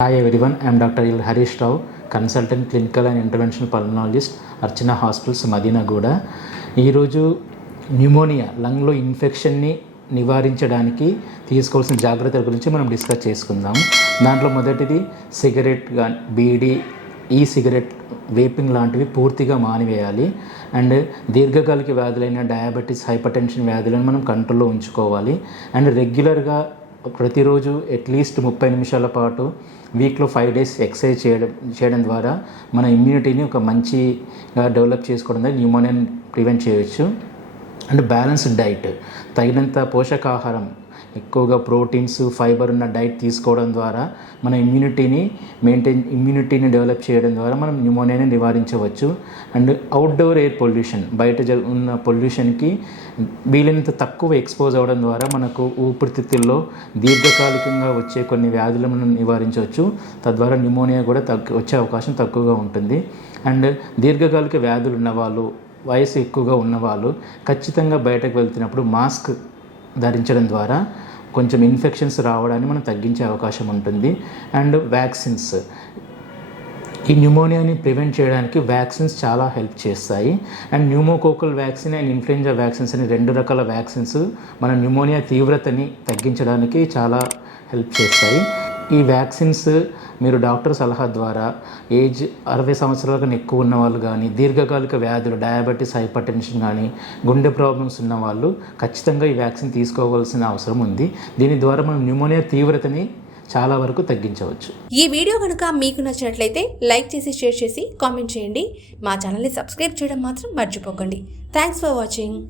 Hi everyone, I am Dr. Il Harish Rao, consultant clinical and interventional pulmonologist, Archana Hospitals, Madinaguda. ఈరోజు pneumonia లంగ్లో ఇన్ఫెక్షన్ని నివారించడానికి తీసుకోవాల్సిన జాగ్రత్తల గురించి మనం డిస్కస్ చేసుకుందాం. దాంట్లో మొదటిది సిగరెట్ బీడీ, ఈ సిగరెట్, వేపింగ్ లాంటివి పూర్తిగా మానివేయాలి. అండ్ దీర్ఘకాలిక వ్యాధులైన డయాబెటీస్, హైపర్టెన్షన్ వ్యాధులను మనం కంట్రోల్లో ఉంచుకోవాలి. అండ్ రెగ్యులర్గా ప్రతిరోజు అట్లీస్ట్ 30 నిమిషాల పాటు వీక్లో 5 days ఎక్సర్సైజ్ చేయడం ద్వారా మన ఇమ్యూనిటీని ఒక మంచిగా డెవలప్ చేసుకోవడం ద్వారా న్యూమోనియాని ప్రివెంట్ చేయవచ్చు. అండ్ బ్యాలెన్స్డ్ డైట్, తగినంత పోషకాహారం, ఎక్కువగా ప్రోటీన్స్, ఫైబర్ ఉన్న డైట్ తీసుకోవడం ద్వారా మన ఇమ్యూనిటీని డెవలప్ చేయడం ద్వారా మనం న్యూమోనియాని నివారించవచ్చు. అండ్ అవుట్డోర్ ఎయిర్ పొల్యూషన్, బయట ఉన్న పొల్యూషన్కి వీలైనంత తక్కువ ఎక్స్పోజ్ అవ్వడం ద్వారా మనకు ఊపిరితిత్తుల్లో దీర్ఘకాలికంగా వచ్చే కొన్ని వ్యాధులను మనం నివారించవచ్చు. తద్వారా న్యూమోనియా కూడా వచ్చే అవకాశం తక్కువగా ఉంటుంది. అండ్ దీర్ఘకాలిక వ్యాధులు ఉన్నవాళ్ళు, వయసు ఎక్కువగా ఉన్నవాళ్ళు ఖచ్చితంగా బయటకు వెళ్తున్నప్పుడు మాస్క్ ధరించడం ద్వారా కొంచెం ఇన్ఫెక్షన్స్ రావడాన్ని మనం తగ్గించే అవకాశం ఉంటుంది. అండ్ వ్యాక్సిన్స్, ఈ న్యూమోనియాని ప్రివెంట్ చేయడానికి వ్యాక్సిన్స్ చాలా హెల్ప్ చేస్తాయి. And pneumococcal vaccine and influenza vaccines అని 2 రకాల వ్యాక్సిన్స్ మన న్యూమోనియా తీవ్రతని తగ్గించడానికి చాలా హెల్ప్ చేస్తాయి. ఈ వ్యాక్సిన్స్ మీరు డాక్టర్ సలహా ద్వారా ఏజ్ 60 సంవత్సరాల కన్నా ఎక్కువ ఉన్న వాళ్ళు కానీ, దీర్ఘకాలిక వ్యాధులు, డయాబెటీస్, హైపర్టెన్షన్ కానీ, గుండె ప్రాబ్లమ్స్ ఉన్న వాళ్ళు ఖచ్చితంగా ఈ వ్యాక్సిన్ తీసుకోవాల్సిన అవసరం ఉంది. దీని ద్వారా మనం న్యూమోనియా తీవ్రతని చాలా వరకు తగ్గించవచ్చు. ఈ వీడియో కనుక మీకు నచ్చినట్లయితే లైక్ చేసి, షేర్ చేసి, కామెంట్ చేయండి. మా ఛానల్ని సబ్స్క్రైబ్ చేయడం మాత్రం మర్చిపోకండి. Thanks for watching.